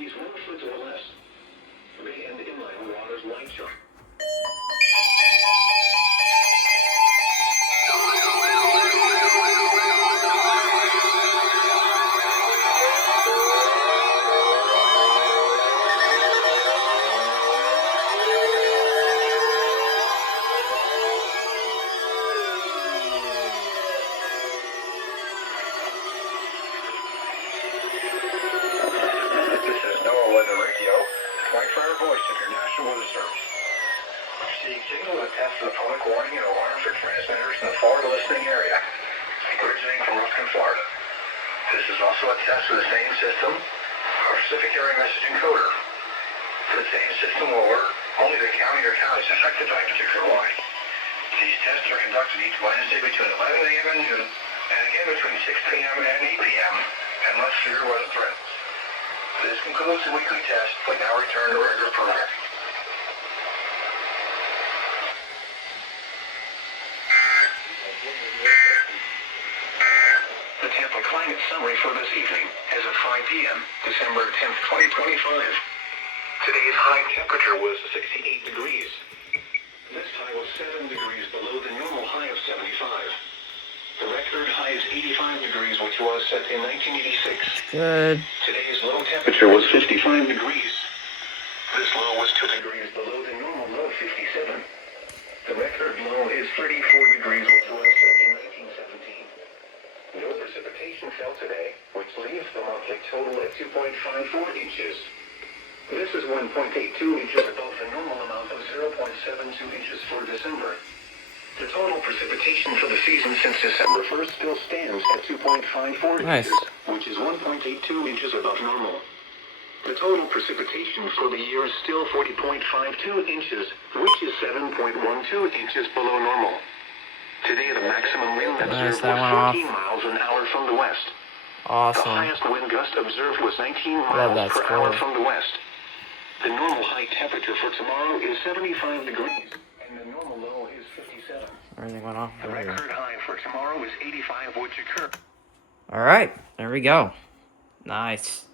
sees 1 foot or less. Bay and inland waters light sharp. Weather Service. Receiving signal that passes the public warning and alarm for transmitters in the Florida listening area, originating from Ruskin, Florida. This is also a test for the same system, our Pacific Area Message Encoder. The same system will alert only the county or counties affected by a particular warning. These tests are conducted each Wednesday between 11 a.m. and noon, and again between 6 p.m. and 8 p.m., unless severe weather threatens. This concludes the weekly test. We now return to regular programming. The Tampa climate summary for this evening is at 5 p.m., December 10th, 2025. Today's high temperature was 68 degrees. This time was 7 degrees below the normal high of 75. The record high is 85 degrees, which was set in 1986. Good. Today's low temperature was 55 degrees. This low was 2 degrees below the normal low of 57. The record low is 34 degrees, which was set in 1917. No precipitation fell today, which leaves the monthly total at 2.54 inches. This is 1.82 inches above the normal amount of 0.72 inches for December. The total precipitation for the season since December 1st still stands at 2.54 inches, which is 1.82 inches above normal. The total precipitation for the year is still 40.52 inches, which is 7.12 inches below normal. Today, the maximum wind observed was 14 miles an hour from the west. Awesome. The highest wind gust observed was 19 miles per hour from the west. The normal high temperature for tomorrow is 75 degrees, and the normal low is 57. Everything went off. The record high for tomorrow is 85, which occurred. All right, there we go. Nice.